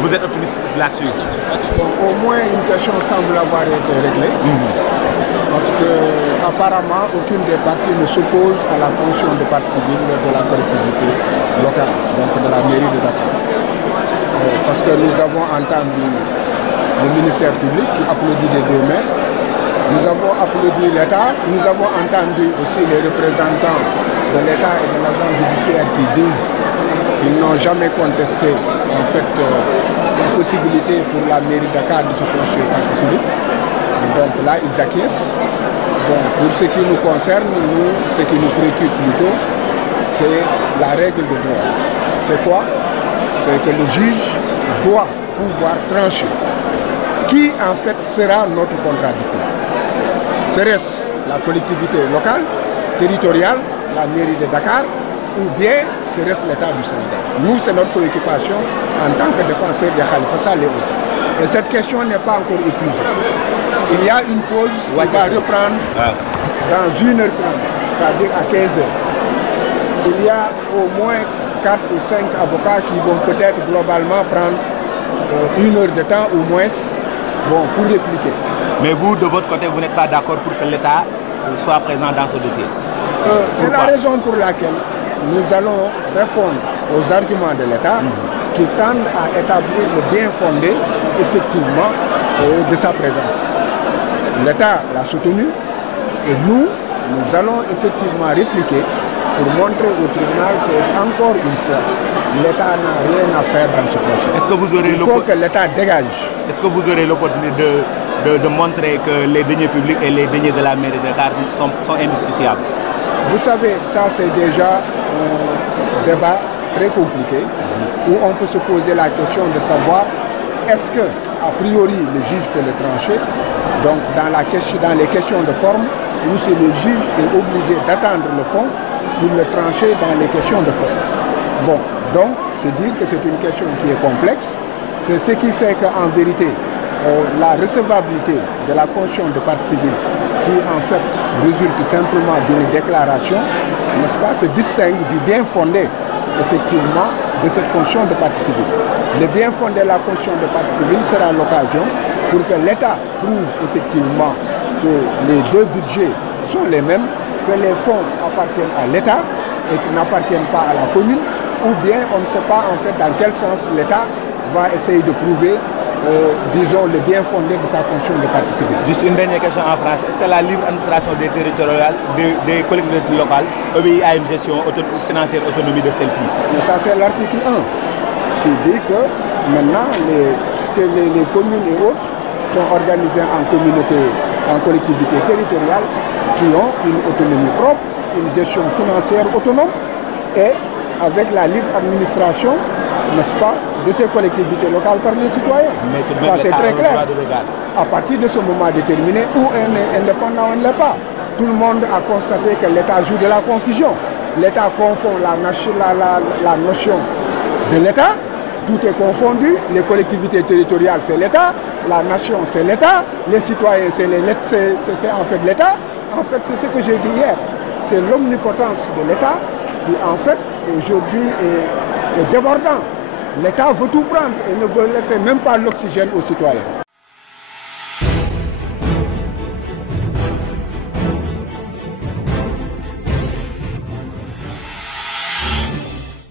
Vous êtes optimiste là-dessus? Bon, au moins une question semble avoir été réglée. Parce que apparemment aucune des parties ne s'oppose à la fonction de partie civile de la collectivité locale, donc de la mairie de Dakar. Parce que nous avons entendu le ministère public qui applaudit des deux mains. Nous avons applaudi l'État, nous avons entendu aussi les représentants de l'État et de l'agent judiciaire qui disent qu'ils n'ont jamais contesté en fait la possibilité pour la mairie de Dakar de se construire partie civile. Donc là, ils acquiescent. Bon, pour ce qui nous concerne, nous, ce qui nous préoccupe plutôt, c'est la règle de droit. C'est quoi? C'est que le juge doit pouvoir trancher. Qui en fait sera notre contradicteur? Serait-ce la collectivité locale, territoriale, la mairie de Dakar, ou bien serait-ce l'État du Sénégal? Nous, c'est notre préoccupation en tant que défenseur de Khalifa Sall et autres. Et cette question n'est pas encore épuisée. Il y a une pause qui va reprendre dans 1h30, c'est-à-dire à 15h. Il y a au moins 4 ou 5 avocats qui vont peut-être globalement prendre 1 heure de temps ou moins pour répliquer. Mais vous, de votre côté, vous n'êtes pas d'accord pour que l'État soit présent dans ce dossier? C'est la raison pour laquelle nous allons répondre aux arguments de l'État qui tendent à établir le bien fondé, effectivement, de sa présence. L'État l'a soutenu et nous allons effectivement répliquer pour montrer au tribunal qu'encore une fois, l'État n'a rien à faire dans ce procès. Est-ce que vous aurez Il faut que l'État dégage. Est-ce que vous aurez l'opportunité de montrer que les deniers publics et les deniers de la mairie de Dakar sont indissociables? Vous savez, ça c'est déjà un débat très compliqué où on peut se poser la question de savoir est-ce que, a priori, le juge peut le trancher, donc dans les questions de forme, ou si le juge est obligé d'attendre le fond pour le trancher dans les questions de forme. Bon, donc, c'est dire que c'est une question qui est complexe. C'est ce qui fait qu'en vérité, la recevabilité de la caution de partie civile, qui en fait résulte simplement d'une déclaration, n'est-ce pas, se distingue du bien fondé, effectivement, de cette caution de partie civile. Le bien fondé de la caution de partie civile sera l'occasion pour que l'État prouve effectivement que les deux budgets sont les mêmes, que les fonds appartiennent à l'État et qu'ils n'appartiennent pas à la commune, ou bien on ne sait pas en fait dans quel sens l'État va essayer de prouver, disons, le bien fondé de sa caution de partie civile. Juste une dernière question en France. Est-ce que la libre administration des territoriales, des collectivités locales, obéit à une gestion financière autonomie de celle-ci? Mais ça c'est l'article 1 qui dit que maintenant les communes et autres sont organisées en communautés, en collectivités territoriales qui ont une autonomie propre, une gestion financière autonome et avec la libre administration, n'est-ce pas, de ces collectivités locales par les citoyens. Ça c'est très clair. À partir de ce moment déterminé, où on est indépendant ou on ne l'est pas. Tout le monde a constaté que l'État joue de la confusion. L'État confond la notion de l'État, tout est confondu, les collectivités territoriales c'est l'État, la nation c'est l'État, les citoyens c'est en fait l'État. En fait c'est ce que j'ai dit hier, c'est l'omnipotence de l'État qui en fait aujourd'hui est débordant. L'État veut tout prendre et ne veut laisser même pas l'oxygène aux citoyens.